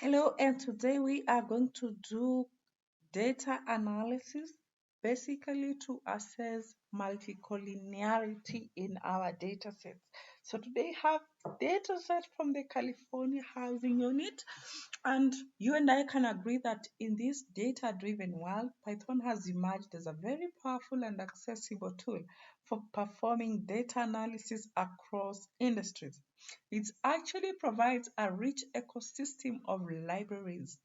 Hello, and today we are going to do data analysis, basically to assess multicollinearity in our data sets. So today I have data set from the California Housing Unit, and you and I can agree that in this data-driven world, Python has emerged as a very powerful and accessible tool for performing data analysis across industries. It actually provides a rich ecosystem of libraries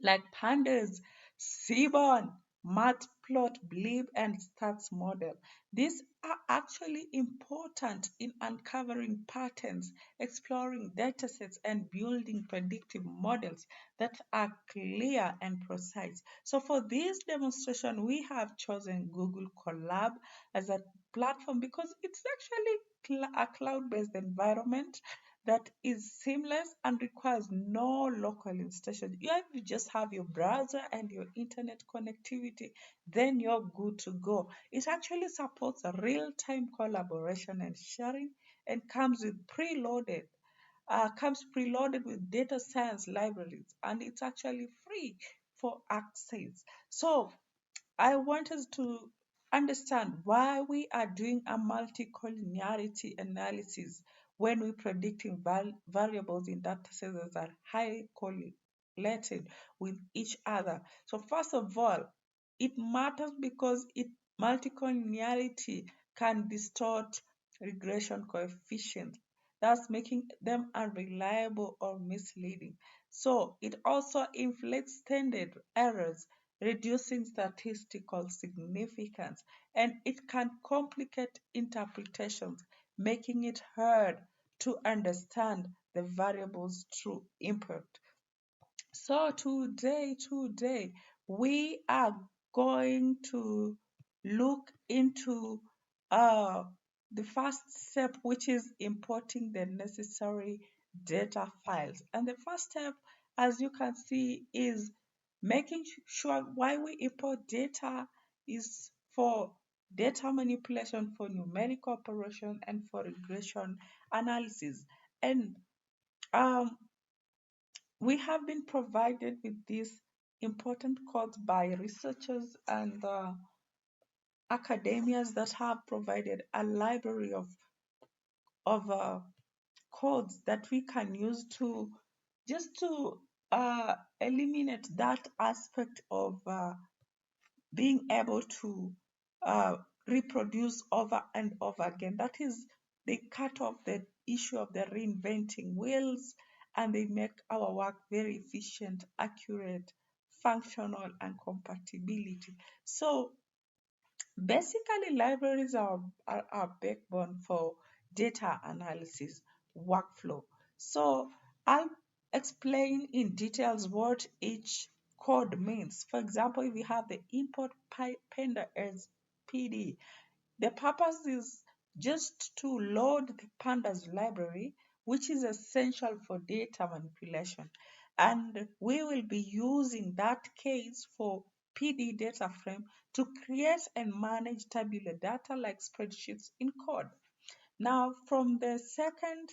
like pandas, seaborn, matplotlib, and statsmodel. These are actually important in uncovering patterns, exploring datasets, and building predictive models that are clear and precise. So for this demonstration, we have chosen Google Colab as a platform because it's actually a cloud-based environment that is seamless and requires no local installation. You just have your browser and your internet connectivity, then you're good to go. It actually supports a real-time collaboration and sharing and comes preloaded with data science libraries, and it's actually free for access. So I want us to understand why we are doing a multicollinearity analysis when we're predicting variables in data sets that are highly correlated with each other. So first of all, it matters because multicollinearity can distort regression coefficients, thus making them unreliable or misleading. So it also inflates standard errors, reducing statistical significance, and it can complicate interpretations, making it hard to understand the variable's true impact. So today we are going to look into uh, the first step, which is importing the necessary data files. And the first step, as you can see, is making sure why we import data is for data manipulation, for numerical operation, and for regression analysis. And um, we have been provided with these important codes by researchers and academias that have provided a library of codes that we can use to just to eliminate that aspect of being able to uh, reproduce over and over again. That is, they cut off the issue of the reinventing wheels, and they make our work very efficient, accurate, functional, and compatibility. So basically, libraries are backbone for data analysis workflow. So I'll explain in details what each code means. For example, if we have the import panda as PD, the purpose is just to load the pandas library, which is essential for data manipulation. And we will be using that case for PD data frame to create and manage tabular data like spreadsheets in code. Now, from the second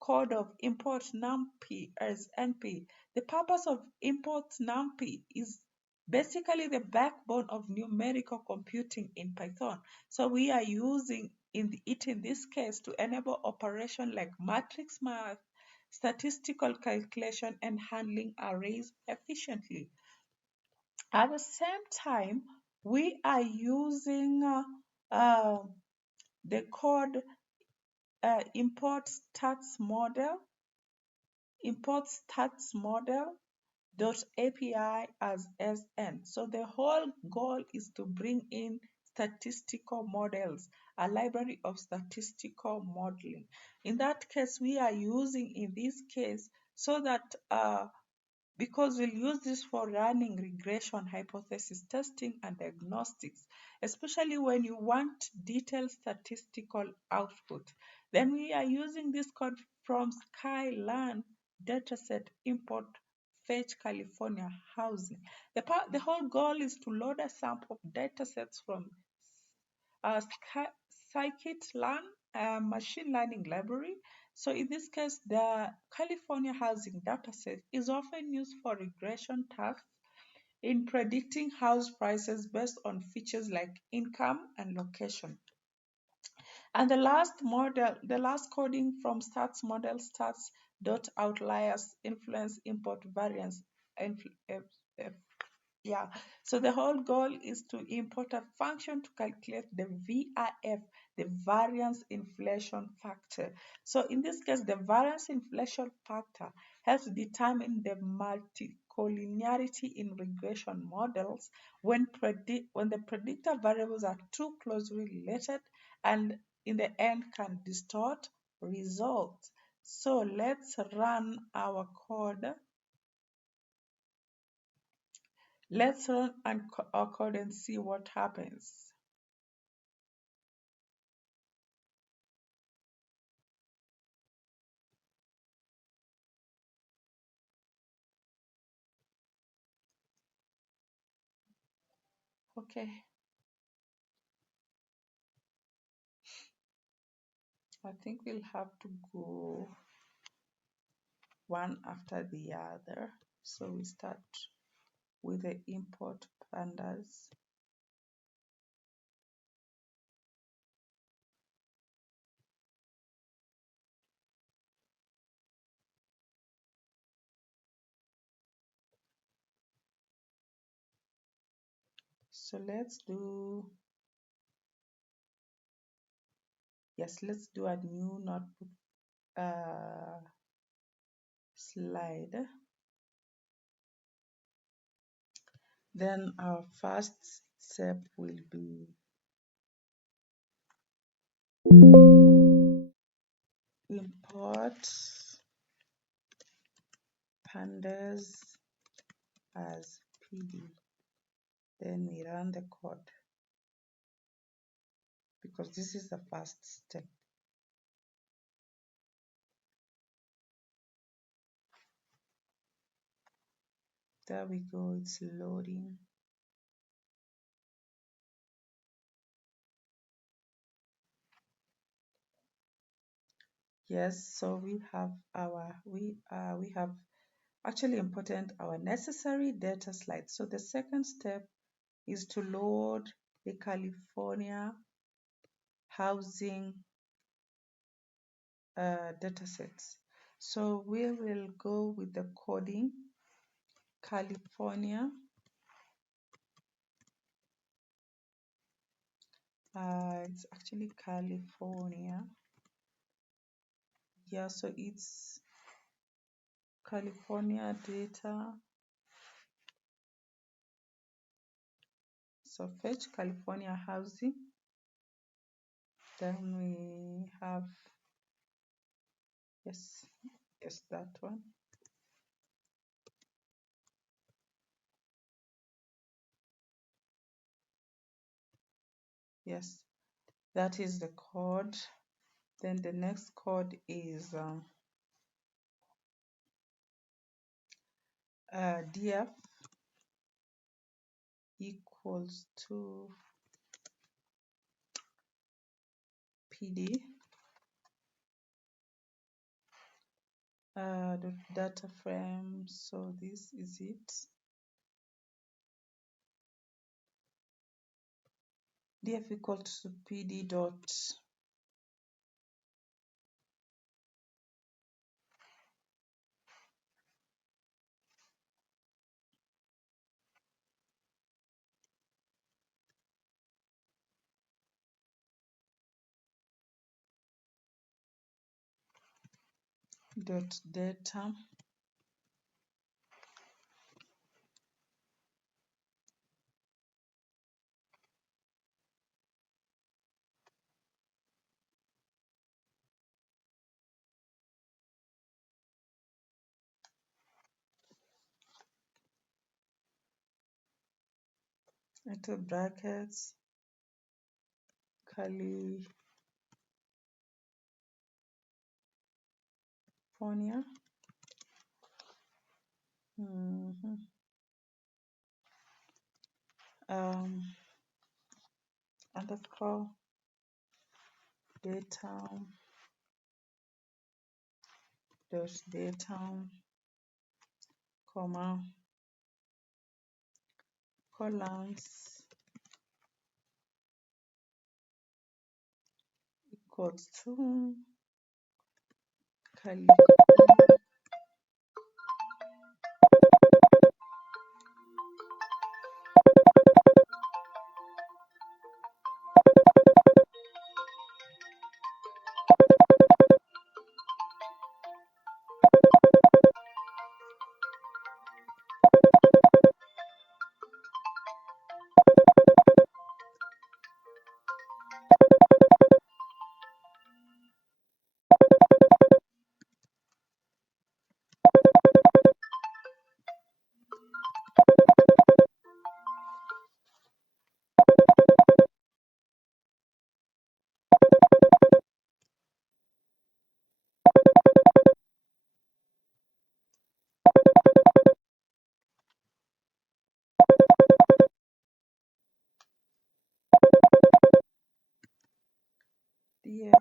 code of import numpy as np, the purpose of import numpy is basically the backbone of numerical computing in Python. So we are using it in this case to enable operation like matrix math, statistical calculation, and handling arrays efficiently. At the same time, we are using uh, the code import stats model, dot API as SN. So the whole goal is to bring in statistical models, a library of statistical modeling. In that case, we are using in this case so that because we'll use this for running regression, hypothesis testing, and diagnostics, especially when you want detailed statistical output. Then we are using this code from Skyline dataset import fetch California housing. The whole goal is to load a sample of datasets from scikit-learn, a machine learning library. So in this case, the California housing dataset is often used for regression tasks in predicting house prices based on features like income and location. And the last coding from statsmodels, stats.outliers influence import variance. Yeah, so the whole goal is to import a function to calculate the VIF, the variance inflation factor. So in this case, the variance inflation factor helps determine the multicollinearity in regression models when the predictor variables are too closely related and in the end can distort results. So let's run our code. Let's run our code and see what happens. Okay, I think we'll have to go one after the other. So we start with the import pandas. So let's do a new notebook slide. Then our first step will be import pandas as PD. Then we run the code because this is the first step. There we go, it's loading. Yes, so we have actually imported our necessary data slides. So the second step is to load the California housing datasets. So we will go with the coding California. It's actually California. Yeah, so it's California data. So fetch California housing. Then we have, yes, that one. Yes, that is the code. Then the next code is df equals to pd the data frame. So this is it. Df equals to pd dot data. Into brackets California. Underscore data dot data, comma, columns equals to curly. Yeah.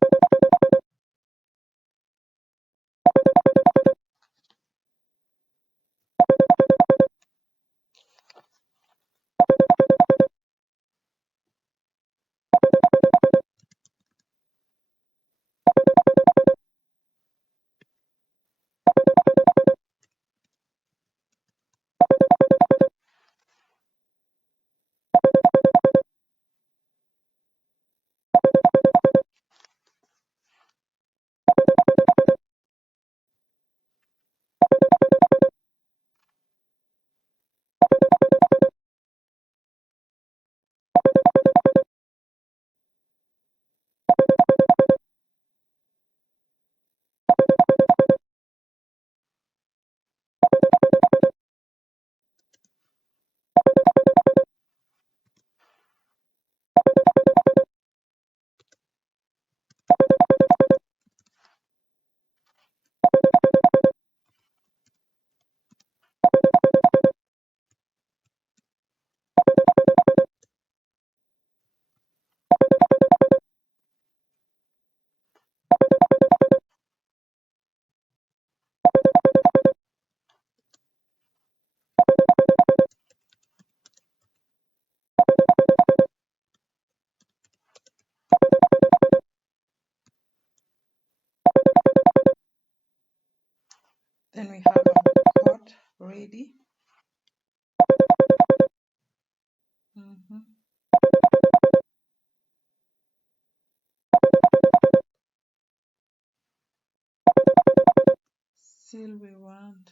Then we have our code ready. Still we want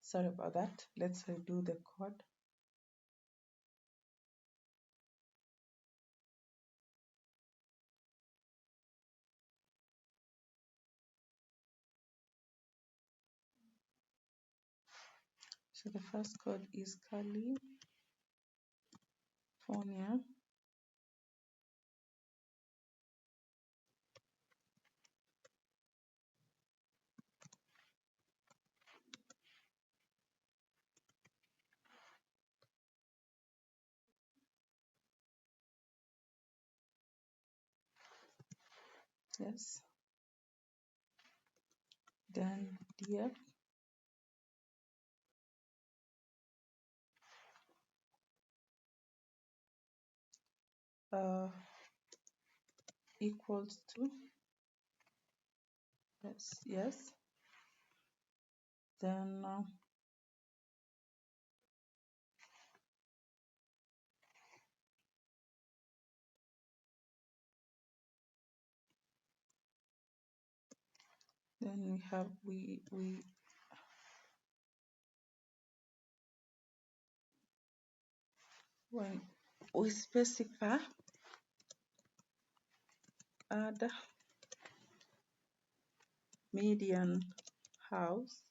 sorry about that. Let's redo the code. So the first code is California. Yes. Then df equals to, yes. Then we have we when we specify add median house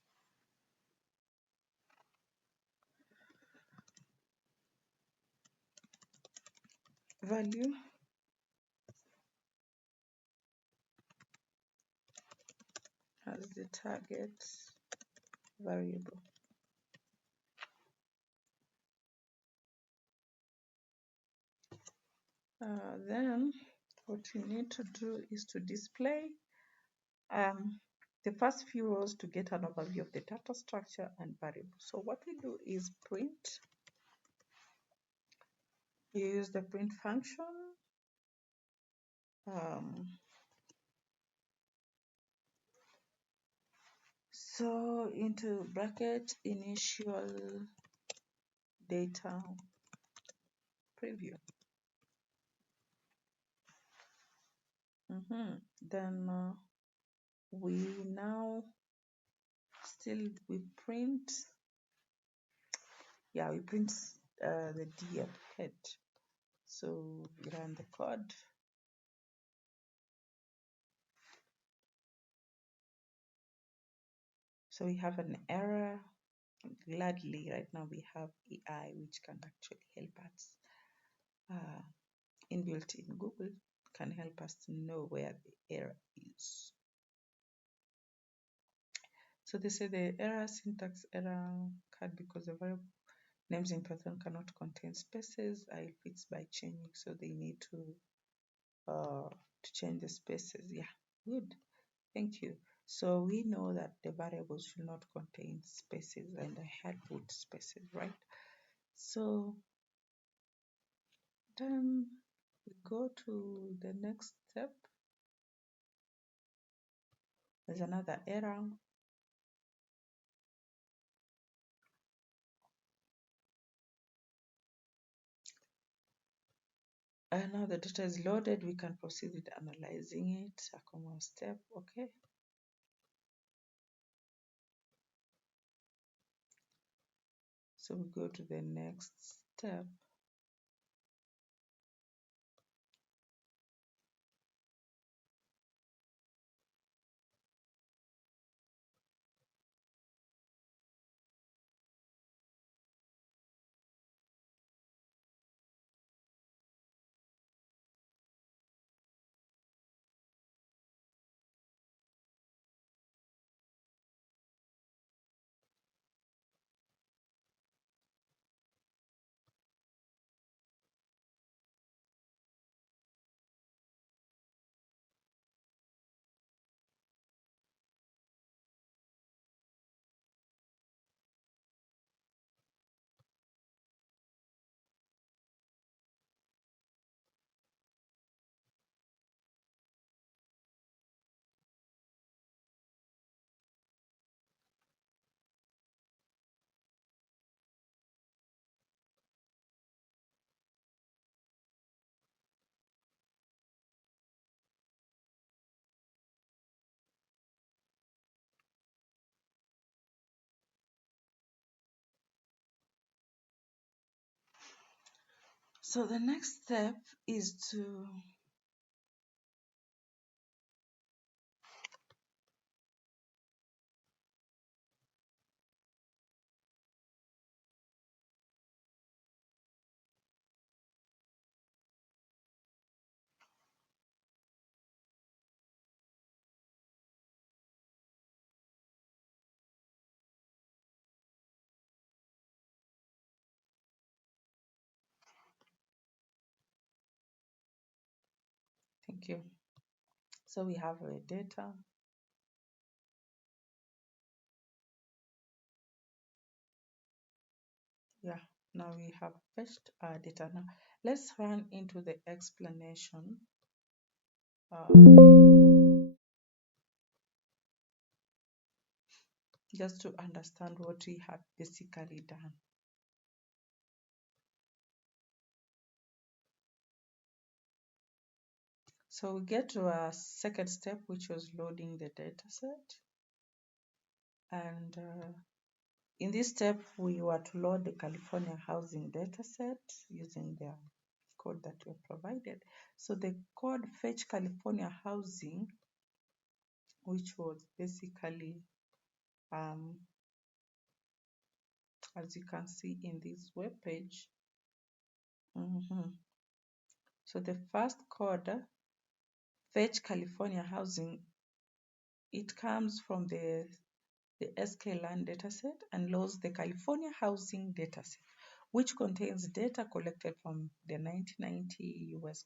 value as the target variable. Then what you need to do is to display the first few rows to get an overview of the data structure and variable. So what we do is print. You use the print function. So into bracket initial data preview. Then we now we print the df head. So we run the code. So we have an error. Gladly right now we have AI which can actually help us. Inbuilt in Google can help us to know where the error is. So they say the error syntax error occurred because the variable names in Python cannot contain spaces. I'll fix by changing. So they need to change the spaces. Yeah, good. Thank you. So we know that the variables should not contain spaces, and I had put spaces, right? So then we go to the next step. There's another error. And now the data is loaded. We can proceed with analyzing it. A common step, okay. So we go to the next step. So the next step is to thank you. So we have a data. Yeah, now we have fetched our data. Now let's run into the explanation. Just to understand what we have basically done. So we get to our second step, which was loading the data set. And in this step, we were to load the California housing dataset using the code that we provided. So the code fetch California housing, which was basically, as you can see in this web page. So the first code, fetch California housing, it comes from the sklearn dataset and loads the California housing dataset, which contains data collected from the 1990 US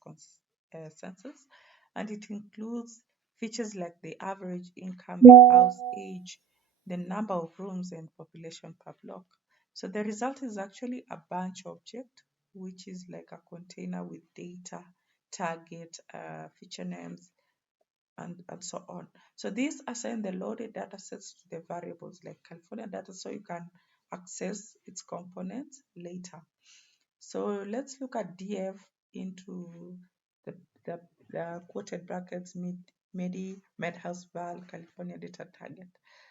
census, and it includes features like the average income, the house age, the number of rooms, and population per block. So the result is actually a bunch object, which is like a container with data, target, feature names, and so on. So these assign the loaded data sets to the variables like California data so you can access its components later. So let's look at df into the, the, the quoted brackets medhouse val California data target.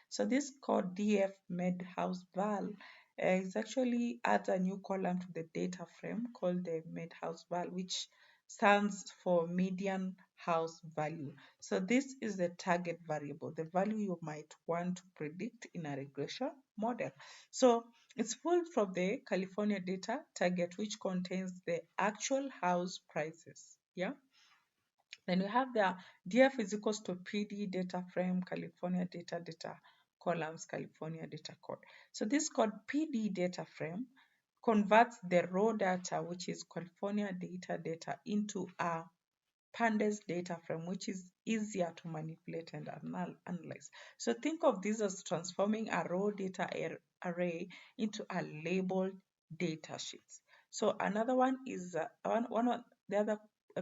So this called df medhouse val is actually adds a new column to the data frame called the medhouse val, which stands for median house value. So this is the target variable, the value you might want to predict in a regression model. So it's pulled from the California data target, which contains the actual house prices. Yeah. Then we have the df is equals to pd data frame California data columns California data code. So this code pd data frame converts the raw data, which is California data into a pandas data frame, which is easier to manipulate and analyze. So think of this as transforming a raw data array into a labeled data sheets. So another one is the other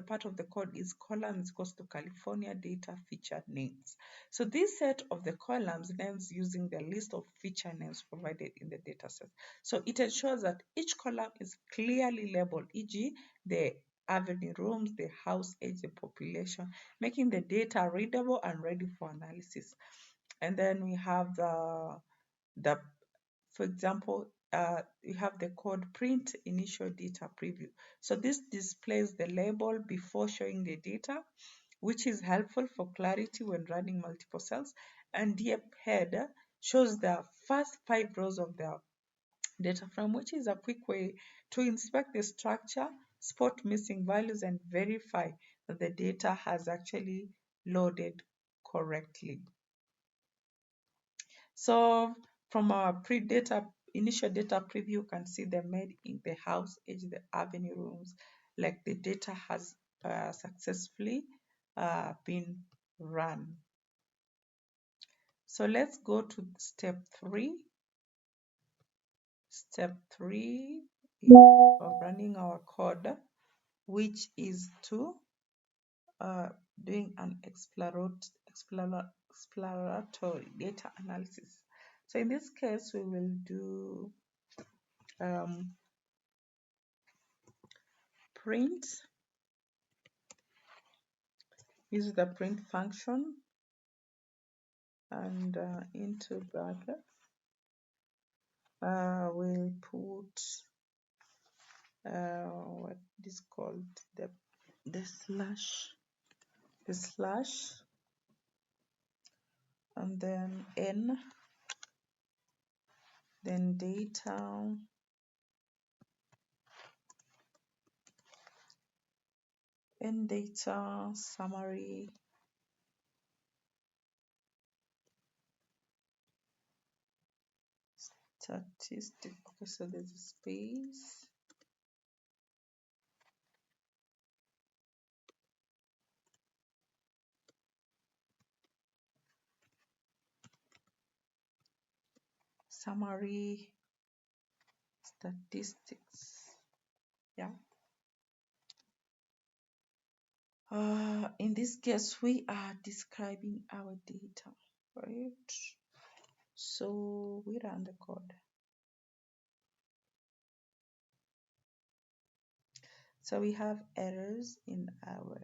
part of the code is columns equals to California data feature names. So this set of the columns names using the list of feature names provided in the dataset. So it ensures that each column is clearly labeled, e.g. the avenue rooms, the house age, the population, making the data readable and ready for analysis. And then we have for example, we have the code print initial data preview. So this displays the label before showing the data, which is helpful for clarity when running multiple cells. And df head shows the first 5 rows of the data frame, which is a quick way to inspect the structure, spot missing values, and verify that the data has actually loaded correctly. So from our initial data preview, you can see the made in the house age, the avenue rooms, like the data has successfully been run. So let's go to step 3. Step 3 of running our code, which is to doing an exploratory data analysis. So in this case, we will do print, use the print function, and into brackets, we'll put what is called the slash, and then n, then data, n data summary, statistic. Okay, so there's a space. Summary statistics. Yeah. In this case, we are describing our data, right? So we run the code. So we have errors in our,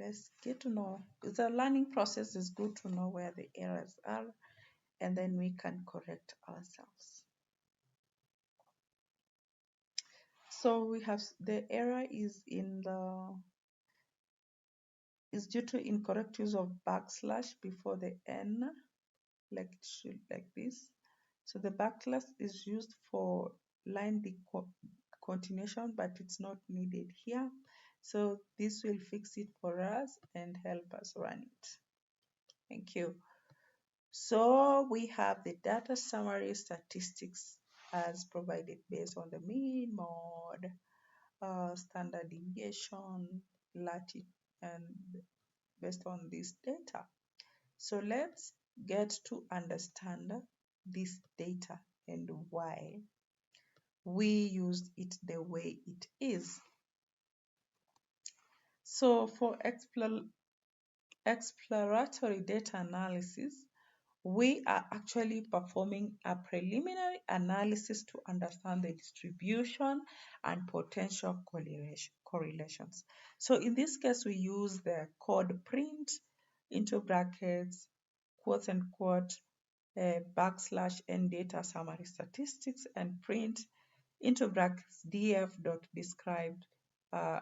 let's get to know, the learning process is good to know where the errors are, and then we can correct ourselves. So we have the error is due to incorrect use of backslash before the n, like it should, like this. So the backslash is used for line continuation, but it's not needed here. So this will fix it for us and help us run it. Thank you. So we have the data summary statistics as provided based on the mean, mode, standard deviation, latitude, and based on this data. So let's get to understand this data and why we used it the way it is. So for exploratory data analysis, we are actually performing a preliminary analysis to understand the distribution and potential correlations. So in this case, we use the code print into brackets, quote unquote, backslash n data summary statistics, and print into brackets df.described,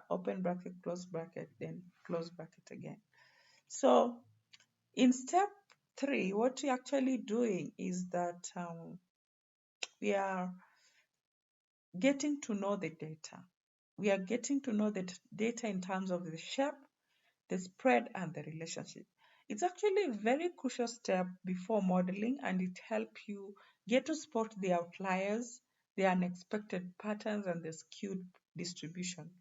open bracket, close bracket, then close bracket again. So in step 3, what we're actually doing is that we are getting to know the data. We are getting to know the data in terms of the shape, the spread, and the relationship. It's actually a very crucial step before modeling, and it helps you get to spot the outliers, the unexpected patterns, and the skewed distribution.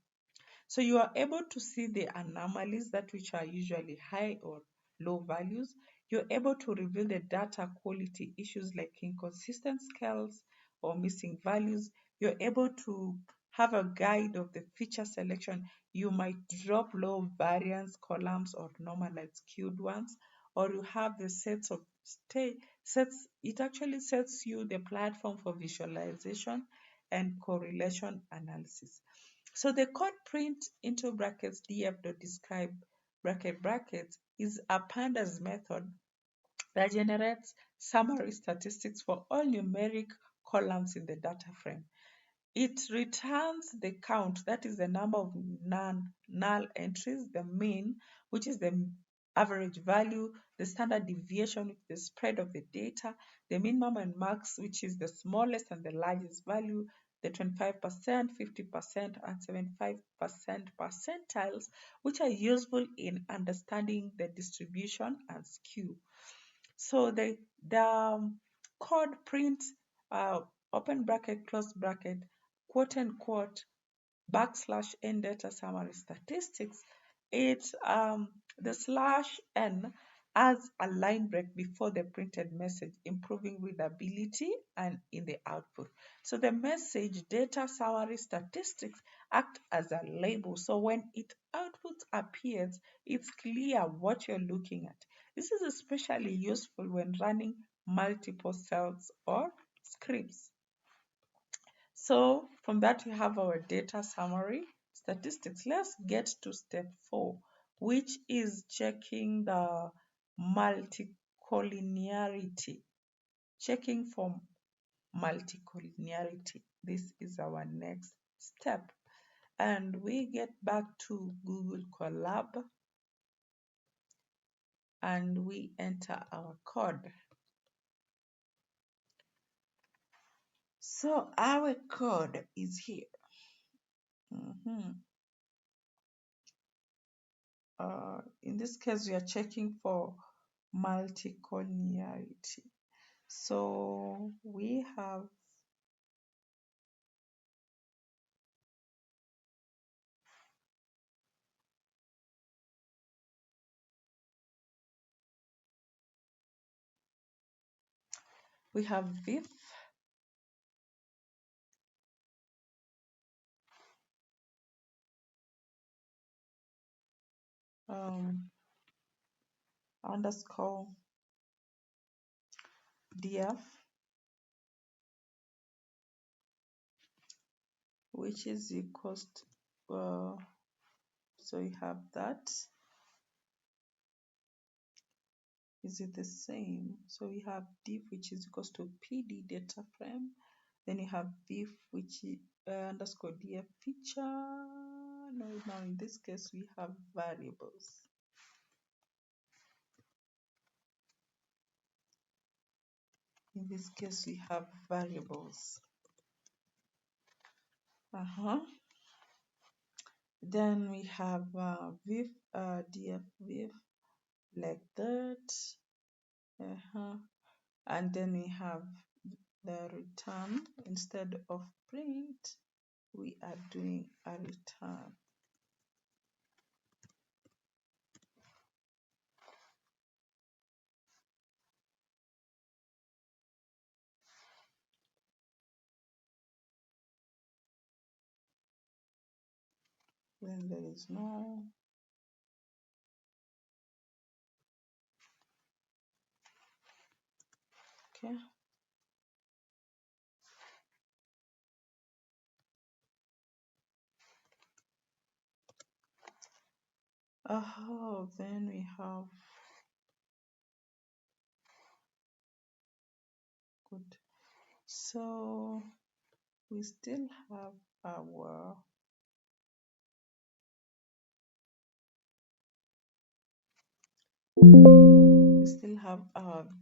So you are able to see the anomalies that which are usually high or low values. You're able to reveal the data quality issues like inconsistent scales or missing values. You're able to have a guide of the feature selection. You might drop low variance columns or normalized skewed ones, or you have the sets of sets. It actually sets you the platform for visualization and correlation analysis. So the code print into brackets df.describe brackets is a pandas method that generates summary statistics for all numeric columns in the data frame. It returns the count, that is the number of null entries, the mean, which is the average value, the standard deviation, which is the spread of the data, the minimum and max, which is the smallest and the largest value, the 25%, 50%, and 75% percentiles, which are useful in understanding the distribution and skew. So the code print, open bracket, close bracket, quote unquote, backslash n data summary statistics, it's the slash n as a line break before the printed message, improving readability and in the output. So the message data summary statistics act as a label. So when it output appears, it's clear what you're looking at. This is especially useful when running multiple cells or scripts. So from that, we have our data summary statistics. Let's get to step 4, which is checking the multicollinearity. Checking for multicollinearity. This is our next step. And we get back to Google Colab and we enter our code. So our code is here. In this case, we are checking for multicollinearity. So we have VIF, underscore df, which is equals to, so you have that. Is it the same? So we have div, which is equals to pd data frame. Then you have VIF, which is underscore df feature. No, now in this case we have variables. In this case we have variables. Then we have viv df viv like that. And then we have the return. Instead of print, we are doing a return. Then there is no okay. Then we have good. So we still have our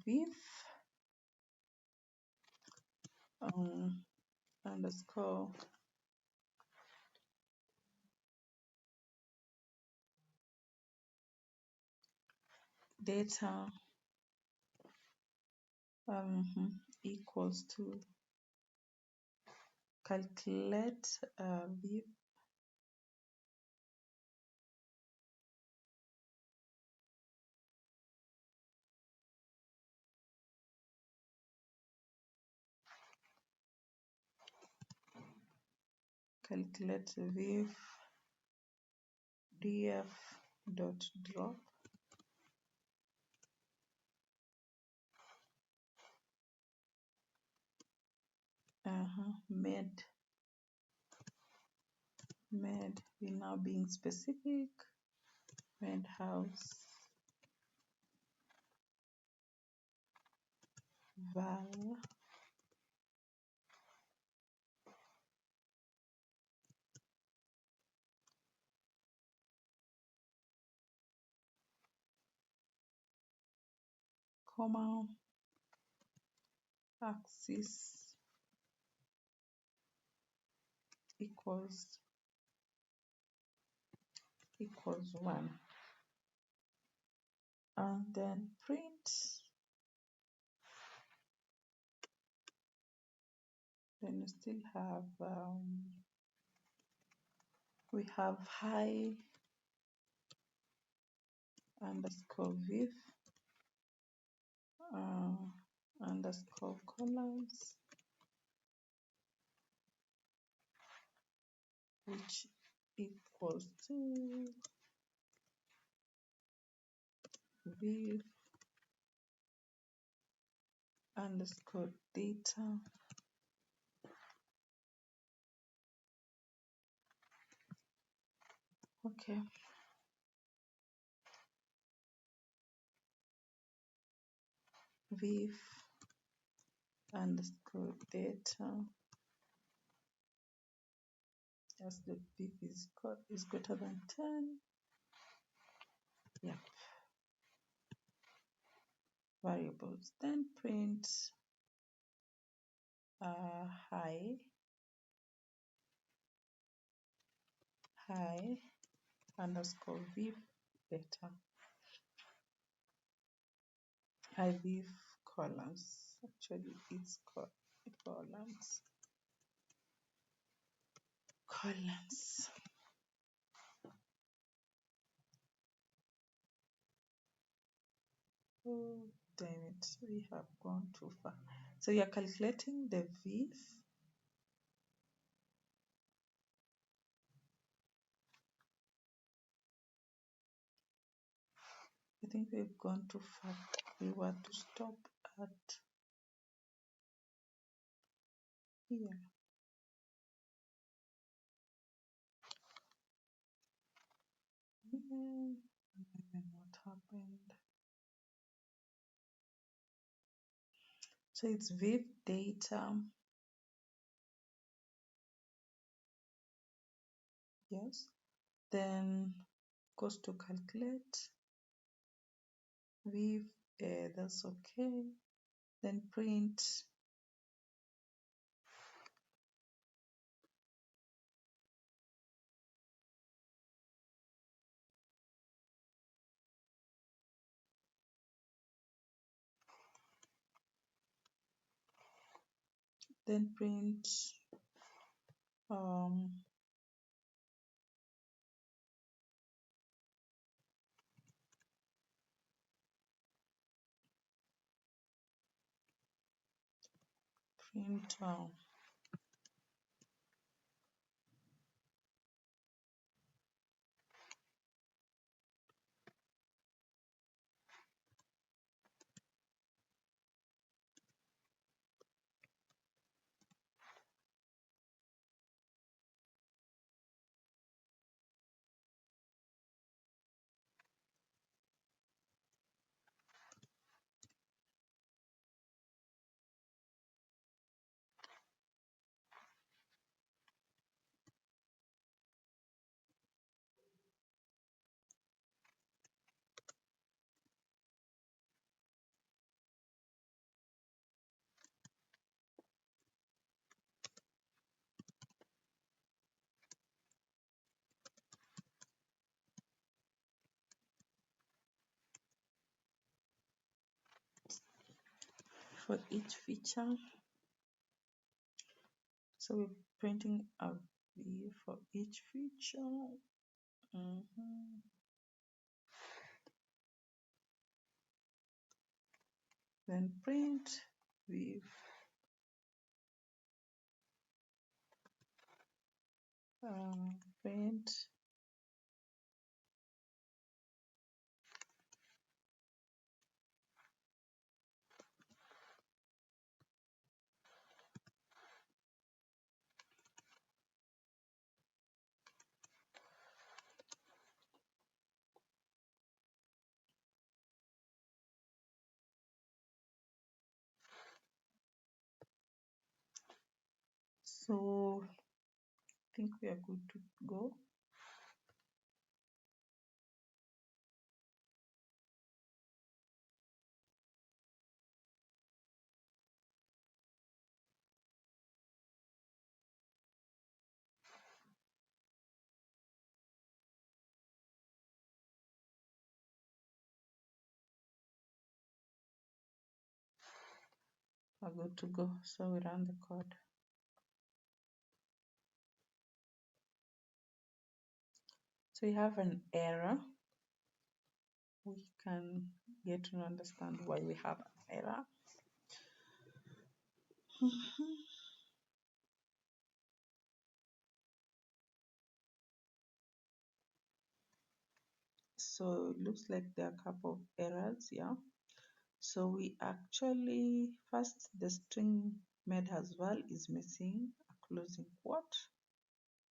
viv underscore data equals to calculate viv calculate viv df dot drop made we now being specific made house val comma axis equals 1, and then print. Then we still have we have high underscore viv underscore columns, which equals to viv underscore data okay. Viv underscore data as the viv is greater than 10. Yep. Variables. Then print high underscore viv data. High viv columns. Actually, it's columns. Oh, damn it. We have gone too far. So you're calculating the viv. I think we've gone too far. We were to stop at here. And then what happened? So it's viv data yes. Then goes to calculate, viv, that's okay. Then print, then print um, print for each feature. So we're printing a v for each feature. Then print v, print so I think we are good to go. We're good to go. So we run the code. So we have an error. We can get to understand why we have an error. So it looks like there are a couple of errors, yeah. So we actually, first the string made as well is missing a closing quote.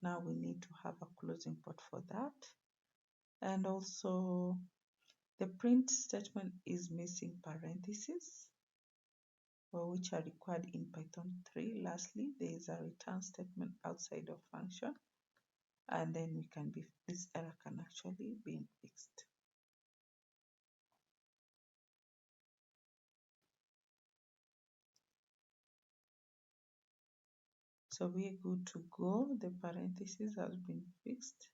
Now we need to have a closing quote for that. And also the print statement is missing parentheses, which are required in Python 3. Lastly, there is a return statement outside of function, and then this error can actually be fixed. So we're good to go. The parentheses has been fixed.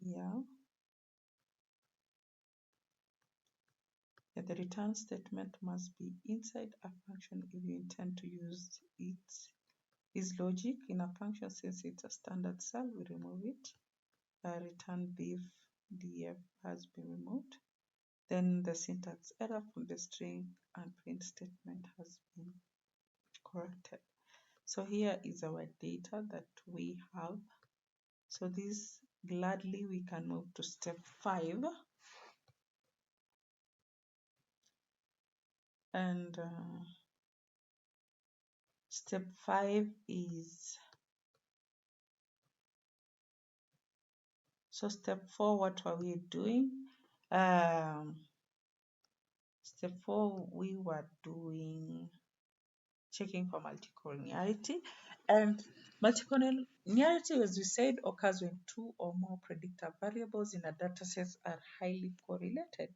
Yeah. The return statement must be inside a function if you intend to use its logic in a function. Since it's a standard cell, we remove it. Return div df has been removed. Then the syntax error from the string and print statement has been corrected. So here is our data that we have. So this, gladly we can move to step 5. And step 5 is, so step 4, what are we doing? Step 4, we were doing checking for multicollinearity. And multicollinearity, as we said, occurs when two or more predictor variables in a dataset are highly correlated.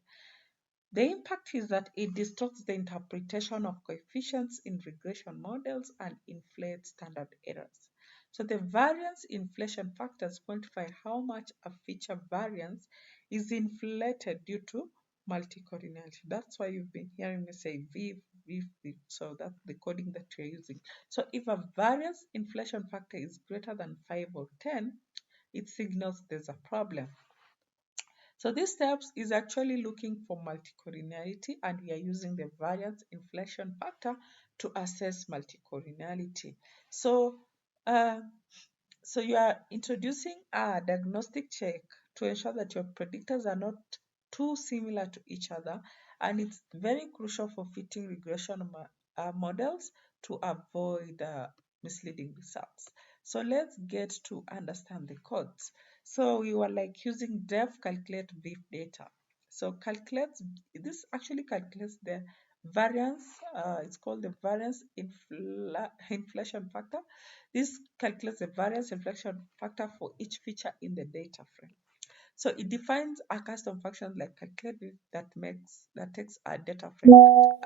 The impact is that it distorts the interpretation of coefficients in regression models and inflates standard errors. So the variance inflation factors quantify how much a feature variance is inflated due to multicollinearity. That's why you've been hearing me say VIF, VIF, VIF. So that's the coding that you're using. So if a variance inflation factor is greater than 5 or 10, it signals there's a problem. So this steps is actually looking for multicollinearity, and we are using the variance inflation factor to assess multicollinearity. So, uh, so you are introducing a diagnostic check to ensure that your predictors are not too similar to each other, and it's very crucial for fitting regression models to avoid misleading results. So let's get to understand the codes. So we were like using def calculate VIF data. So this actually calculates the variance, it's called the variance inflation factor. This calculates the variance inflation factor for each feature in the data frame. So it defines a custom function like calculate that takes a data frame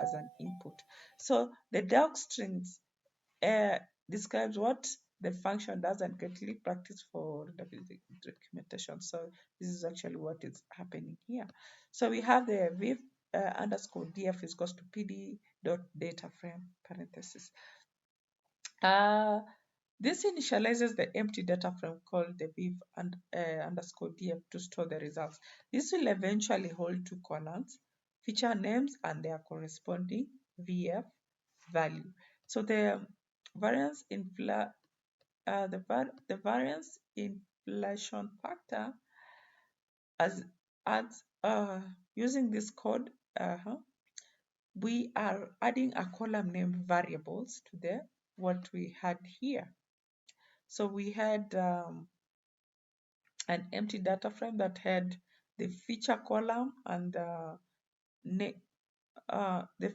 as an input. So the doc strings describes what the function does and greatly practice for documentation. So this is actually what is happening here. So we have the VIF underscore df is equals to pd dot data frame parenthesis. This initializes the empty data frame called the VIF and underscore df to store the results. This will eventually hold two columns, feature names and their corresponding VF value. So the variance variance inflation factor as using this code, we are adding a column named variables to the what we had here. So we had an empty data frame that had the feature column and the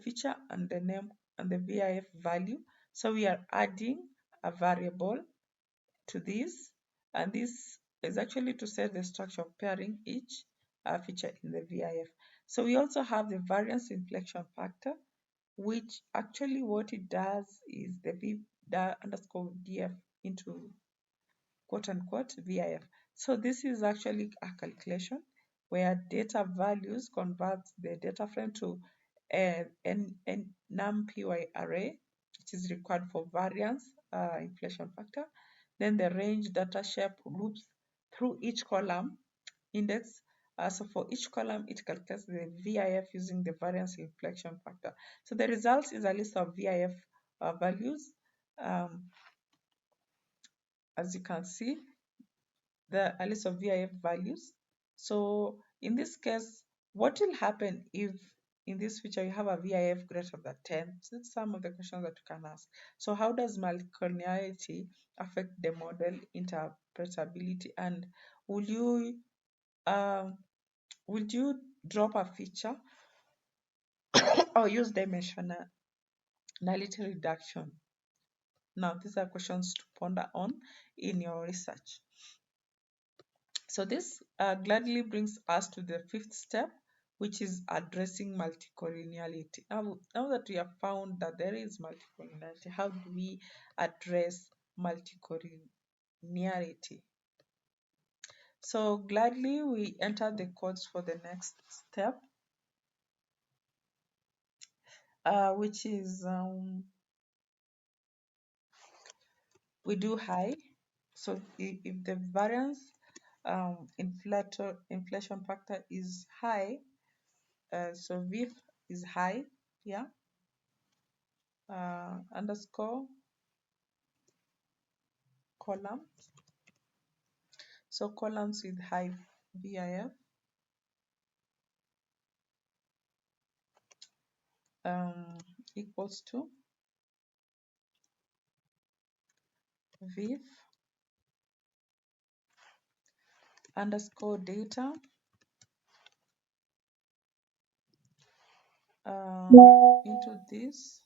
feature and the name and the VIF value. So we are adding a variable to this, and this is actually to set the structure of pairing each feature in the VIF. So we also have the variance inflection factor, which actually what it does is the V underscore DF into quote unquote VIF. So this is actually a calculation where data values converts the data frame to a numpy array, which is required for variance inflation factor. Then the range data shape loops through each column index. So for each column, it calculates the VIF using the variance inflection factor. So the result is a list of VIF values. As you can see, a list of VIF values. So in this case, what will happen if in this feature you have a VIF greater than 10? So that's some of the questions that you can ask. So how does multicollinearity affect the model interpretability, and would you drop a feature or use dimensionality reduction? Now, these are questions to ponder on in your research. So this gladly brings us to the fifth step, which is addressing multicollinearity. Now that we have found that there is multicollinearity, how do we address multicollinearity? So gladly we enter the codes for the next step, which is we do high. So if the variance inflation factor is high, so VIF is high, yeah, underscore column. So columns with high VIF equals to VIF underscore data into this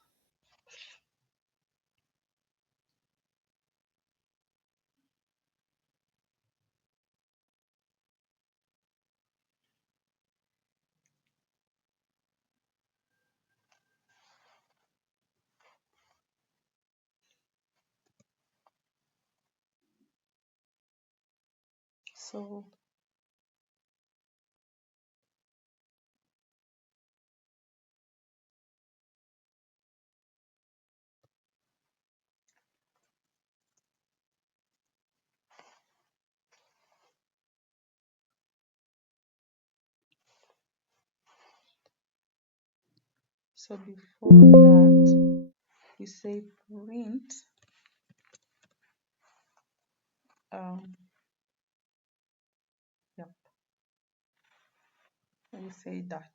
So before that, we say print yep, we say that.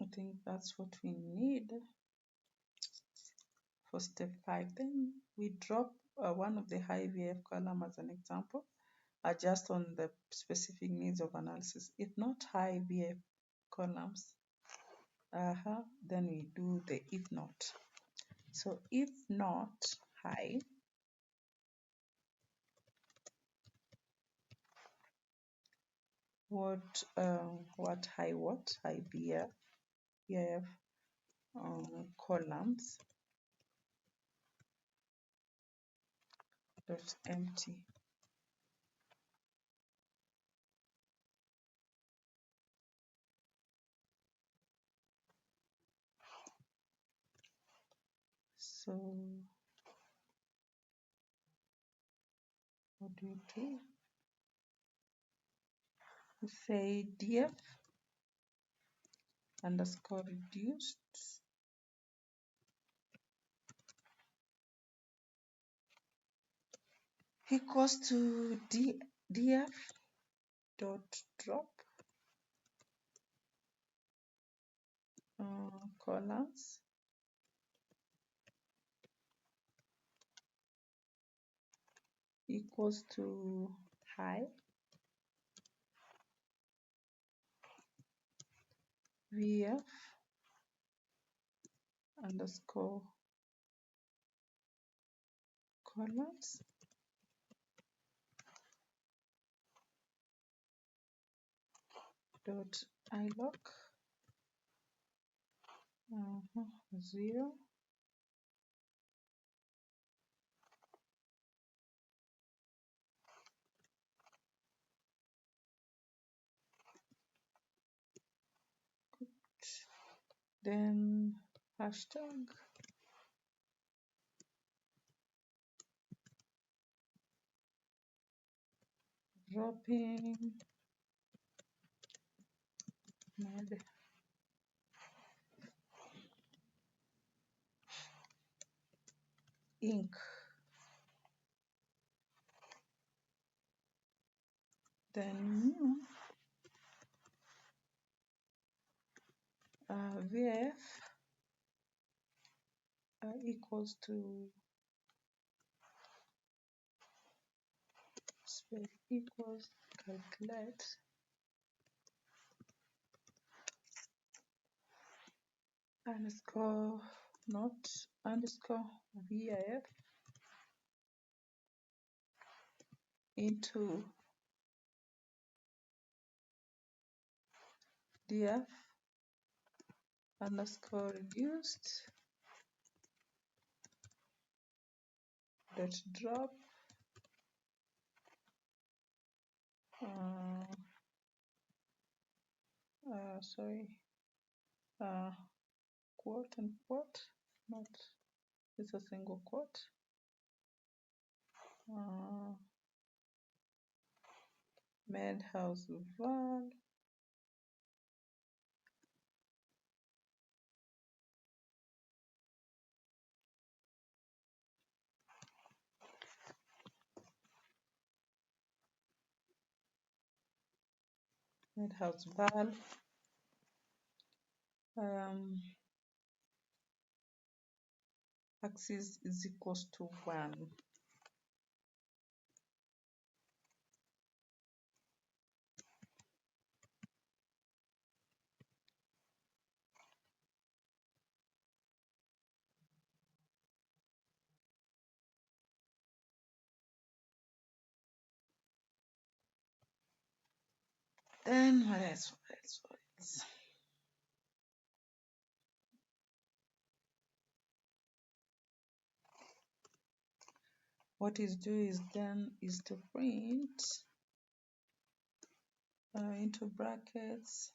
I think that's what we need for step 5. Then we drop one of the high VF column as an example, adjust on the specific needs of analysis. If not high VF columns, then we do the if not. So if not high, what high VF columns dot empty. So what do? We say df underscore reduced equals to df dot drop columns equals to high VF underscore columns dot ilog 0 then hashtag dropping med ink, then VF equals to space equals calculate underscore not underscore VIF into df underscore reduced dot drop quote unquote, not, it's a single quote, med house val med house val axis is equals to 1. Then what else? What else? What else? What is due is then is to print into brackets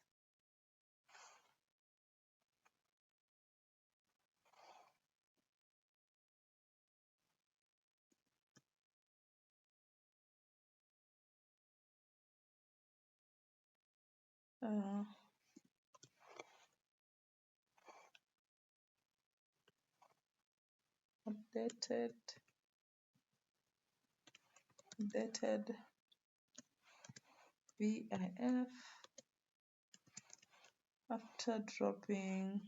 updated VIF after dropping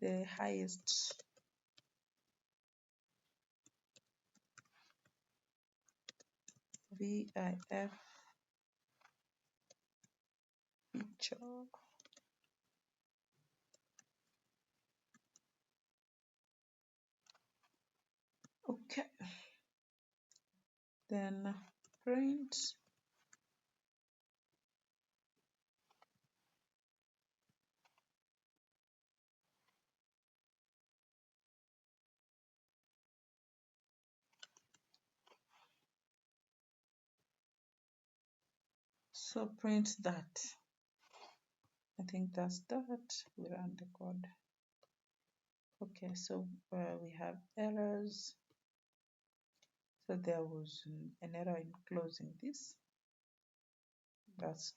the highest VIF feature. Okay, then print so print that. I think that's that. We run the code. Okay, so we have errors. So there was an error in closing this. That's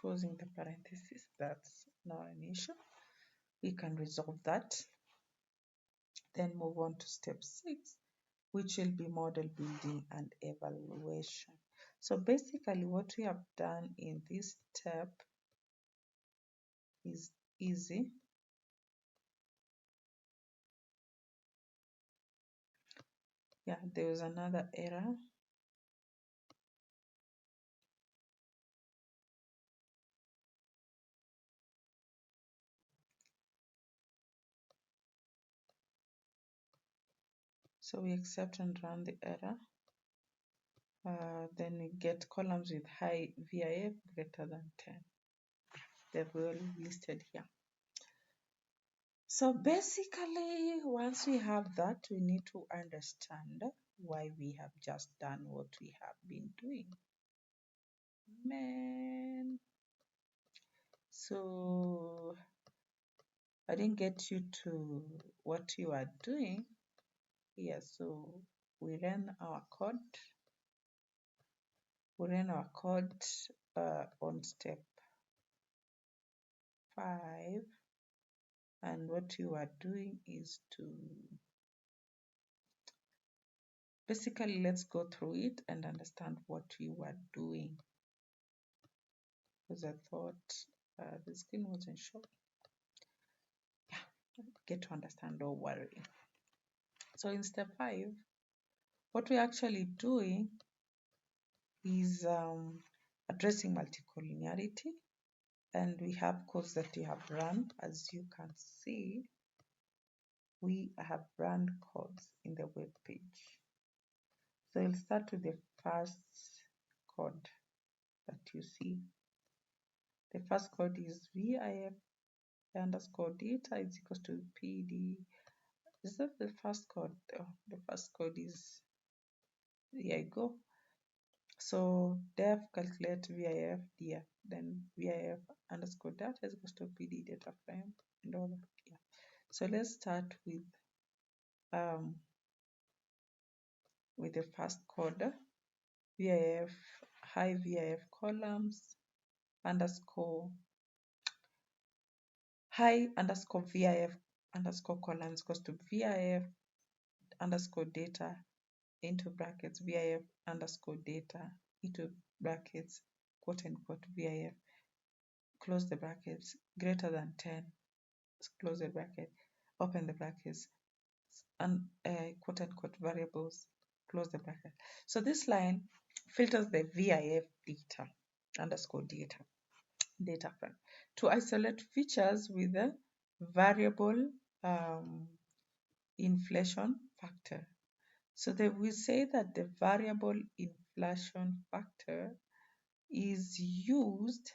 closing the parenthesis. That's not an issue. We can resolve that. Then move on to step 6, which will be model building and evaluation. So basically what we have done in this step is easy. Yeah, there was another error. So we accept and run the error. Then we get columns with high VIF greater than 10. They're well listed here. So basically, once we have that, we need to understand why we have just done what we have been doing. Man. So I didn't get you to what you are doing here. So we ran our code. We ran our code on step 5. And what you are doing is to basically, let's go through it and understand what you are doing. Because I thought the screen wasn't showing. Yeah, get to understand, don't worry. So in step 5, what we're actually doing is addressing multicollinearity. And we have codes that we have run. As you can see, we have run codes in the web page. So we'll start with the first code that you see. The first code is VIF underscore data is equals to PD. Is that the first code? Oh, the first code is, here you go. So def calculate VIF df, then VIF underscore data is equals to PD data frame and all that. Yeah. So let's start with the first code, VIF high VIF columns underscore high underscore VIF underscore columns equals to VIF underscore data into brackets VIF underscore data into brackets quote unquote VIF, close the brackets, greater than 10, close the bracket, open the brackets, and quote unquote variables, close the bracket. So this line filters the VIF data underscore data frame to isolate features with the variable inflation factor. So we say that the variable inflation factor is used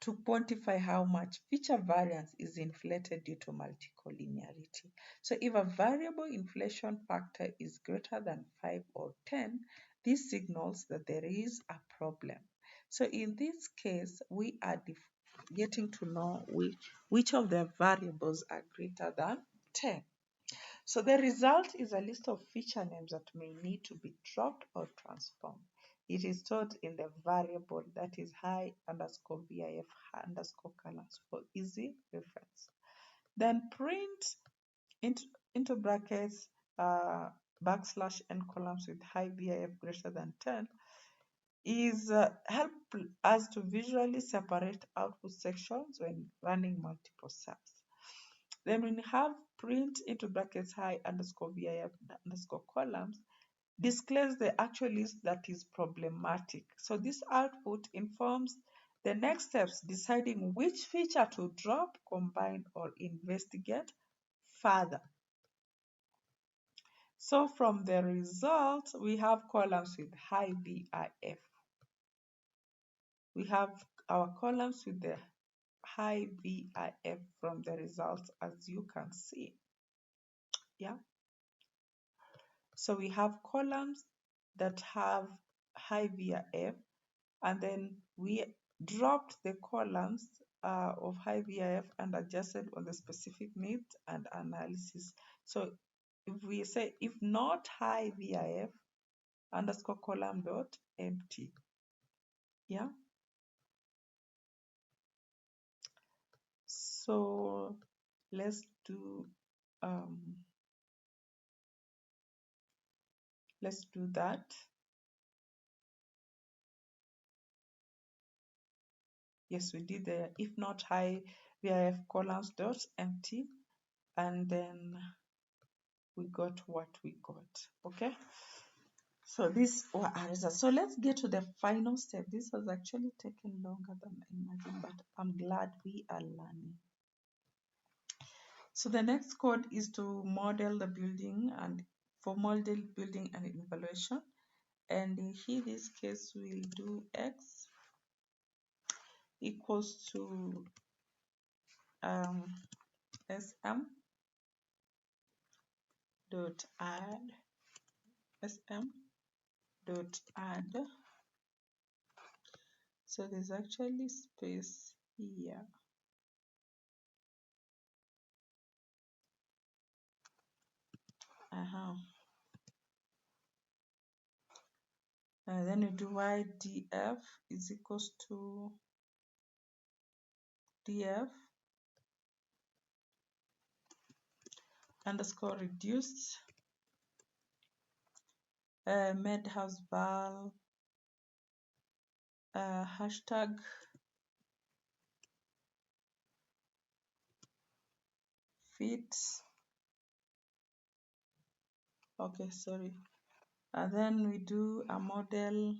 to quantify how much feature variance is inflated due to multicollinearity. So if a variable inflation factor is greater than 5 or 10, this signals that there is a problem. So in this case, we are getting to know which of the variables are greater than 10. So the result is a list of feature names that may need to be dropped or transformed. It is stored in the variable that is high underscore VIF underscore colors for easy reference. Then print into brackets backslash n columns with high VIF greater than 10 is help us to visually separate output sections when running multiple cells. Then we have print into brackets high underscore VIF underscore columns displays the actual list that is problematic. So this output informs the next steps deciding which feature to drop, combine, or investigate further. So from the result, we have columns with high VIF. We have our columns with the high VIF from the results, as you can see. Yeah. So we have columns that have high VIF, and then we dropped the columns of high VIF and adjusted on the specific needs and analysis. So if we say if not high VIF underscore column dot empty. Yeah. So let's do that. Yes, we did the if not high VIF columns dot empty, and then we got what we got. Okay. So this were our results. So let's get to the final step. This has actually taken longer than I imagined, but I'm glad we are learning. So the next code is to model the building, and for model building and evaluation. And in here, this case, we'll do x equals to sm dot add So there's actually space here. And then you do y df is equals to df underscore reduced med house val hashtag fit. Okay, sorry. And then we do a model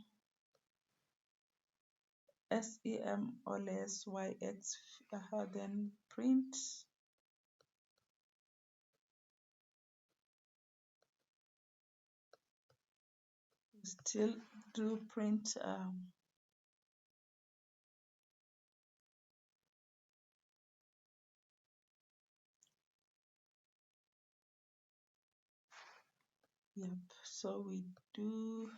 sem oles yx, then print still do print yep. So we do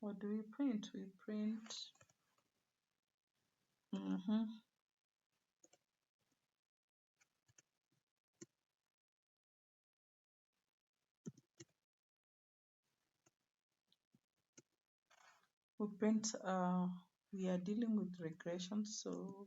what do we print? We print we are dealing with regression, so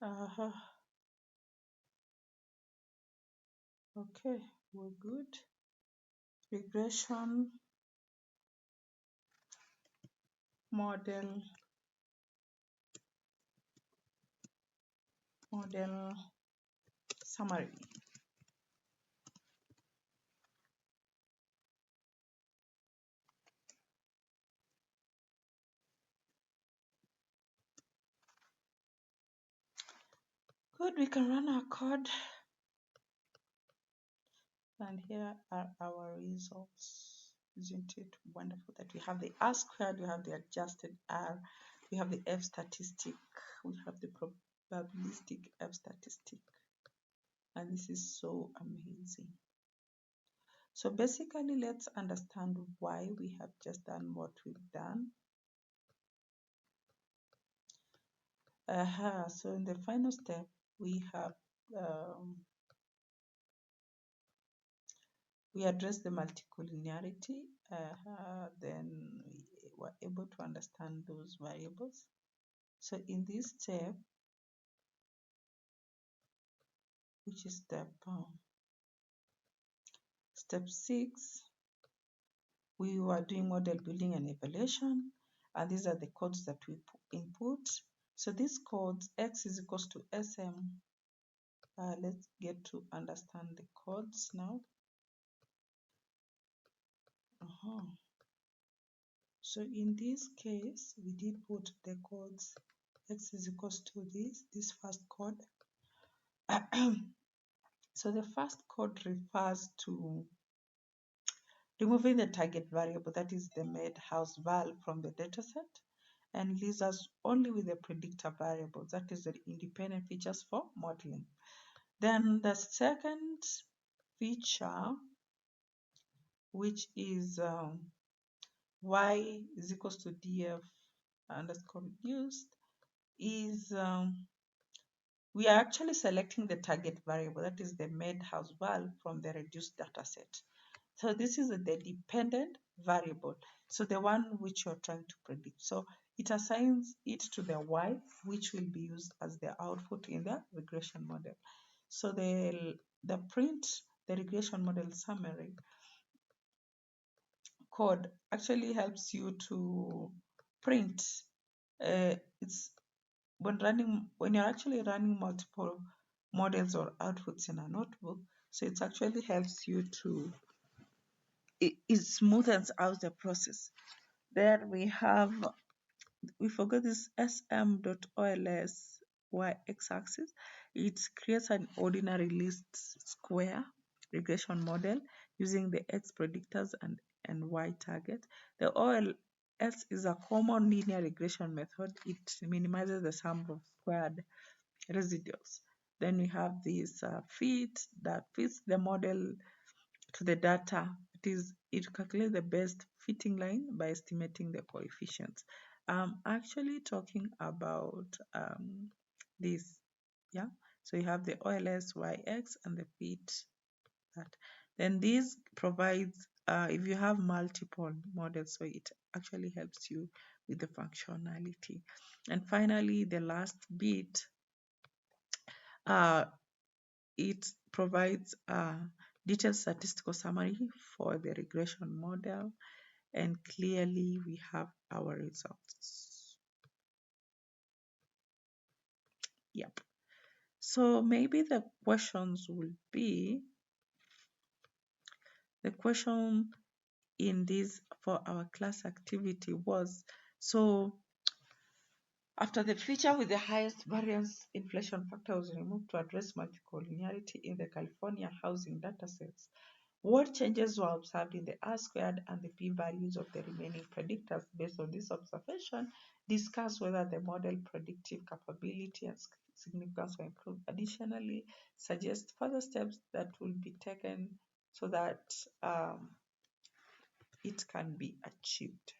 Uh-huh. Okay, we're good. Regression model summary. Good, we can run our code. And here are our results. Isn't it wonderful that we have the R squared, we have the adjusted R, we have the F statistic, we have the probabilistic F statistic. And this is so amazing. So basically, let's understand why we have just done what we've done. So in the final step, we have we addressed the multicollinearity. Then we were able to understand those variables. So in this step, which is step 6, we were doing model building and evaluation, and these are the codes that we input. So these codes, x is equals to sm. Let's get to understand the codes now. So in this case, we did put the codes x is equals to this first code. So the first code refers to removing the target variable, that is the made house val, from the dataset, and leaves us only with the predictor variable, that is the independent features for modeling. Then the second feature, which is y is equals to df underscore reduced, is we are actually selecting the target variable, that is the made house val, from the reduced data set. So this is the dependent variable, so the one which you're trying to predict. So it assigns it to the y, which will be used as the output in the regression model. So the regression model summary code actually helps you to print. It's when you're actually running multiple models or outputs in a notebook, so it actually helps you to, it smoothens out the process. Then we forgot this sm.ols y-x-axis. It creates an ordinary least square regression model using the x predictors and y target. The OLS is a common linear regression method. It minimizes the sum of squared residuals. Then we have this fit that fits the model to the data. It calculates the best fitting line by estimating the coefficients. I'm actually talking about this, yeah. So you have the OLS YX and the fit that. Then this provides if you have multiple models, so it actually helps you with the functionality. And finally, the last bit, it provides a detailed statistical summary for the regression model, and clearly we have our results. Yep. So maybe the questions will be, the question in this for our class activity was, so after the feature with the highest variance inflation factor was removed to address multicollinearity in the California housing datasets, what changes were observed in the R-squared and the p-values of the remaining predictors? Based on this observation, discuss whether the model predictive capability and significance were improved. Additionally, suggest further steps that will be taken so that it can be achieved.